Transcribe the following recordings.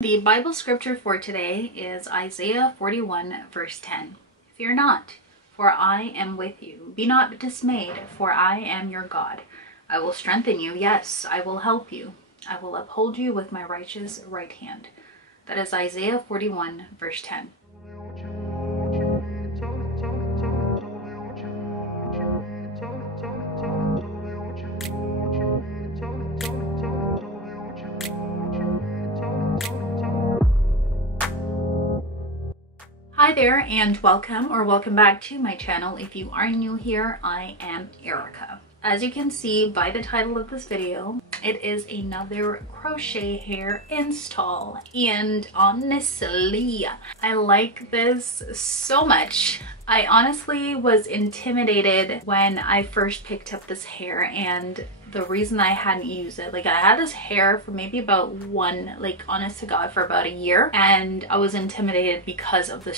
The Bible scripture for today is Isaiah 41 verse 10. Fear not, for I am with you. Be not dismayed, for I am your God. I will strengthen you. Yes, I will help you. I will uphold you with my righteous right hand. That is Isaiah 41 verse 10. Hi there and welcome back to my channel. If you are new here, I am Ericka. As you can see by the title of this video, it is another crochet hair install, and honestly, I like this so much. I honestly was intimidated when I first picked up this hair, and the reason I hadn't used it, like I had this hair for maybe about honest to God, for about a year, and I was intimidated because of the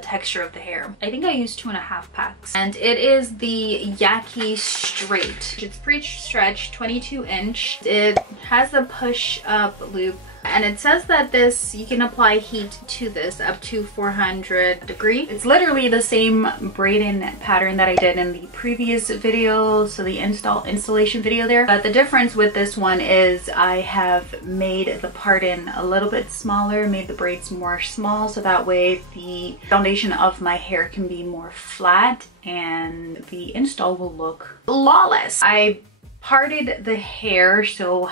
texture of the hair. I think I used 2.5 packs, and it is the Yaky Straight. It's pre-stretched 22 inch. It has a push-up loop, and it says that this, you can apply heat to this up to 400 degrees. It's literally the same braiding pattern that I did in the previous video, so the installation video there. But the difference with this one is I have made the parting a little bit smaller, made the braids more small, so that way the foundation of my hair can be more flat and the install will look flawless. I parted the hair so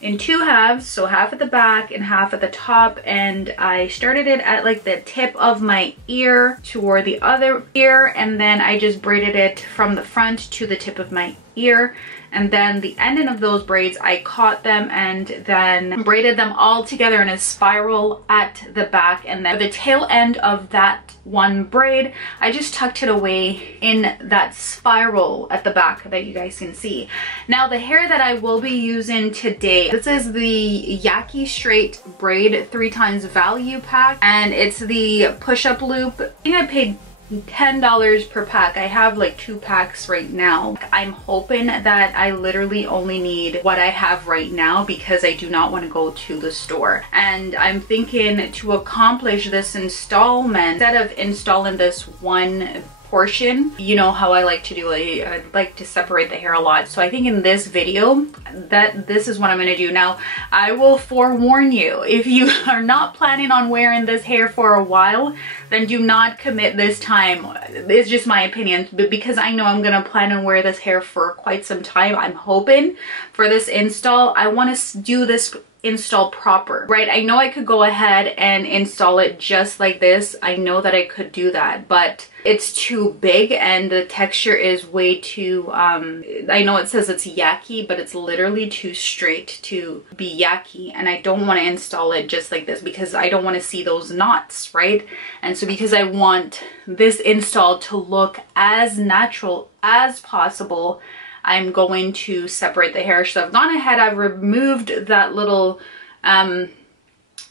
in 2 halves, so half at the back and half at the top, and I started it at like the tip of my ear toward the other ear, and then I just braided it from the front to the tip of my ear, and then the ending of those braids I caught them and then braided them all together in a spiral at the back, and then the tail end of that one braid I just tucked it away in that spiral at the back that you guys can see. Now the hair that I will be using today, this is the Yaky Straight braid 3x value pack, and it's the push-up loop. I think I paid $10 per pack. I have like 2 packs right now. I'm hoping that I literally only need what I have right now because I do not want to go to the store. And I'm thinking to accomplish this installment, instead of installing this one portion, you know how I like to do it, I like to separate the hair a lot. So I think in this video that this is what I'm going to do. Now I will forewarn you, if you are not planning on wearing this hair for a while, then do not commit this time. It's just my opinion, but because I know I'm going to plan on wear this hair for quite some time, I'm hoping for this install, I want to do this install proper, right? I know I could go ahead and install it just like this. I know that I could do that, but it's too big and the texture is way too, I know it says it's yaky, but it's literally too straight to be yaky, and I don't want to install it just like this because I don't want to see those knots, right? And so because I want this install to look as natural as possible, I'm going to separate the hair. So I've gone ahead, I've removed that little, the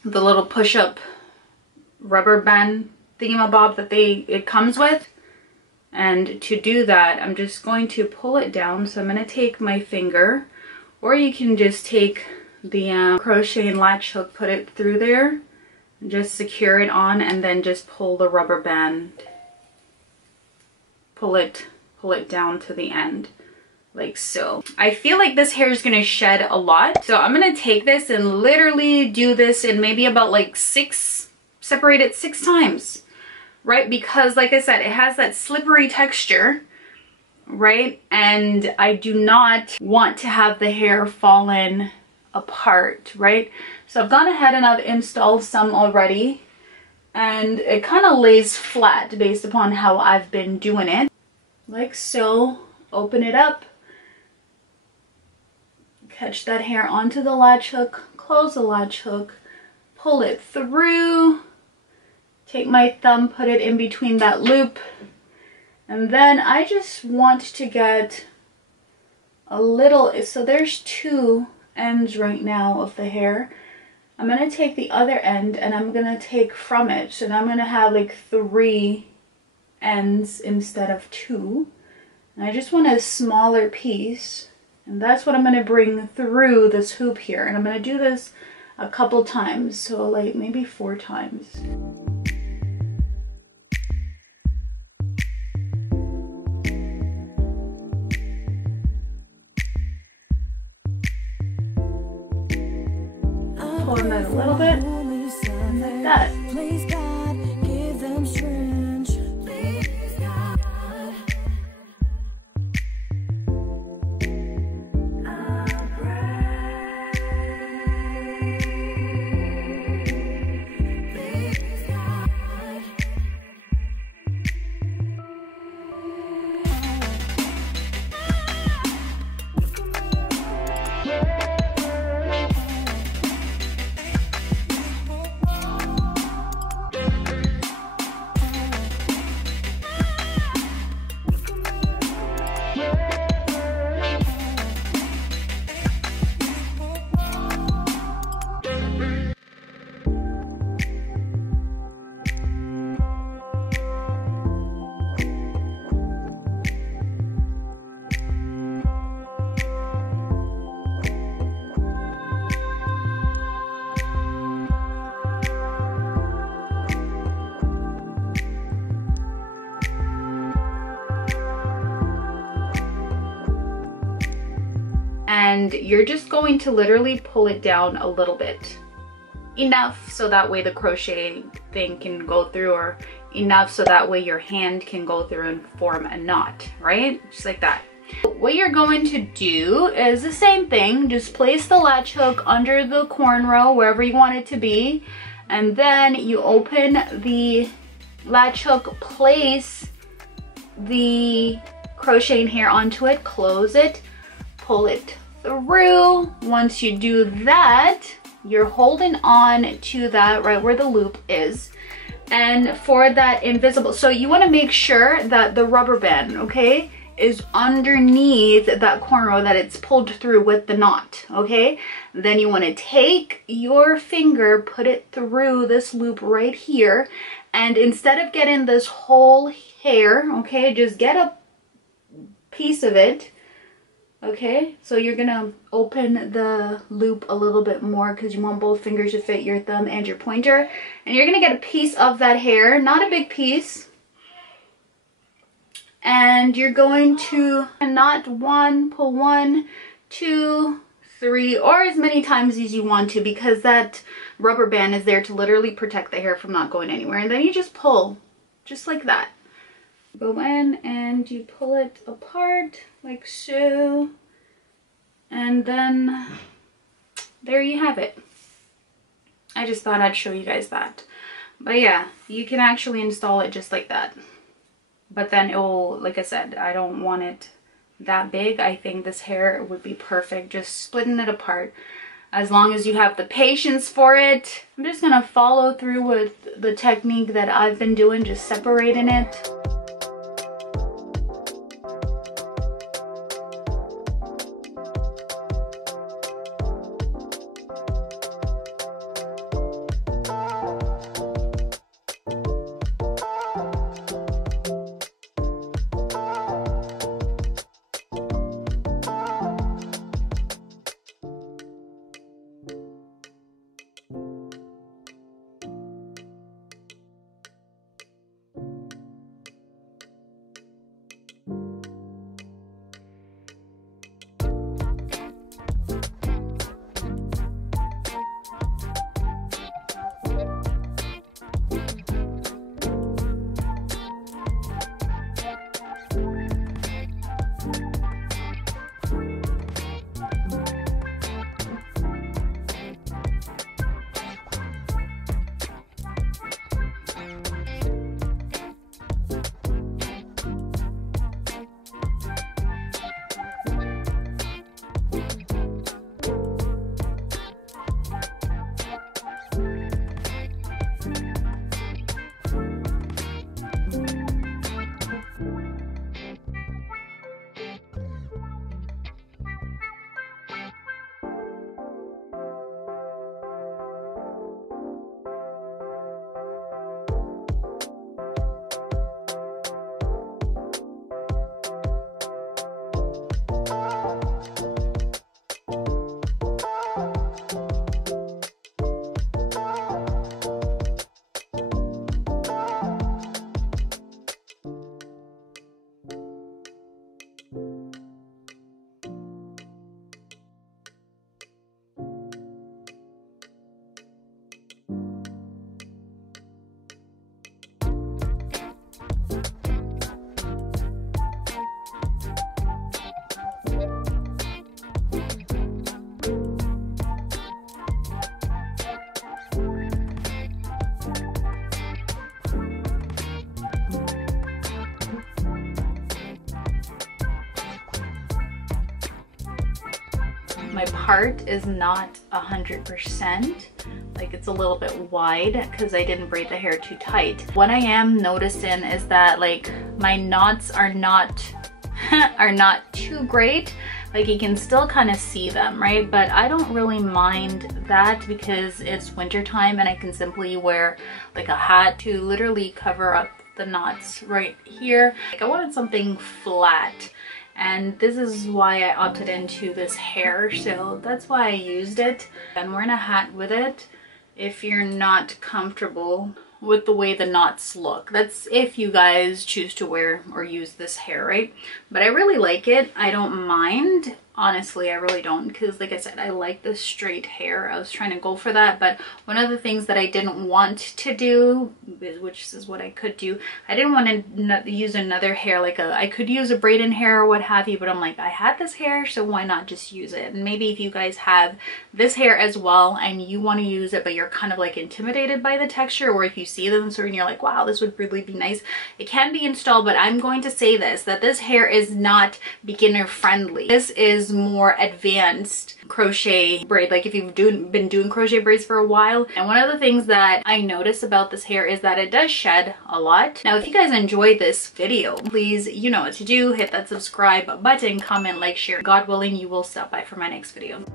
little push-up rubber band thingamabob that it comes with. And to do that, I'm just going to pull it down. So I'm going to take my finger, or you can just take the crochet and latch hook, put it through there, and just secure it on, and then just pull the rubber band, pull it down to the end. Like so. I feel like this hair is going to shed a lot. So I'm going to take this and literally do this in maybe about like separate it 6 times, right? Because like I said, it has that slippery texture, right? And I do not want to have the hair fallen apart, right? So I've gone ahead and I've installed some already, and it kind of lays flat based upon how I've been doing it. Like so. Open it up. Catch that hair onto the latch hook, close the latch hook, pull it through, take my thumb, put it in between that loop, and then I just want to get a little, so there's 2 ends right now of the hair. I'm going to take the other end and I'm going to take from it, so now I'm going to have like 3 ends instead of 2. And I just want a smaller piece, and that's what I'm going to bring through this hoop here. And I'm going to do this a couple times, so like maybe 4 times. Pull in that a little bit, like that. And you're just going to literally pull it down a little bit, enough so that way the crochet thing can go through, or enough so that way your hand can go through and form a knot, right? Just like that. What you're going to do is the same thing. Just place the latch hook under the cornrow wherever you want it to be, and then you open the latch hook, place the crocheting hair onto it, close it, pull it through. Once you do that, you're holding on to that right where the loop is. And for that invisible, so you want to make sure that the rubber band, okay, is underneath that cornrow, that it's pulled through with the knot, okay? Then you want to take your finger, put it through this loop right here, and instead of getting this whole hair, okay, just get a piece of it. Okay, so you're gonna open the loop a little bit more because you want both fingers to fit your thumb and your pointer. And you're gonna get a piece of that hair, not a big piece. And you're going to knot 1, pull 1, 2, 3, or as many times as you want to, because that rubber band is there to literally protect the hair from not going anywhere. And then you just pull, just like that. Go in and you pull it apart like so, and then there you have it. I just thought I'd show you guys that. But yeah, you can actually install it just like that. But then it will, like I said, I don't want it that big. I think this hair would be perfect just splitting it apart, as long as you have the patience for it. I'm just gonna follow through with the technique that I've been doing, just separating it. my part is not 100%. Like it's a little bit wide because I didn't braid the hair too tight. What I am noticing is that like my knots are not too great. Like you can still kind of see them, right? But I don't really mind that because it's winter time and I can simply wear like a hat to literally cover up the knots right here. Like I wanted something flat, and this is why I opted into this hair, so that's why I used it. I'm wearing a hat with it. If you're not comfortable with the way the knots look, that's if you guys choose to wear or use this hair, right? But I really like it. I don't mind. Honestly, I really don't, because like I said, I like the straight hair. I was trying to go for that, but one of the things that I didn't want to do, which is what I could do, I didn't want to use another hair, like I could use a braided hair or what have you, but I'm like, I had this hair, so why not just use it? And maybe if you guys have this hair as well and you want to use it, but you're kind of like intimidated by the texture, or if you see them and you're like, wow, this would really be nice, it can be installed. But I'm going to say this, that this hair is not beginner friendly. This is more advanced crochet braid, like if you've been doing crochet braids for a while. And one of the things that I notice about this hair is that it does shed a lot. Now if you guys enjoyed this video, please, you know what to do, hit that subscribe button, comment, like, share. God willing, you will stop by for my next video.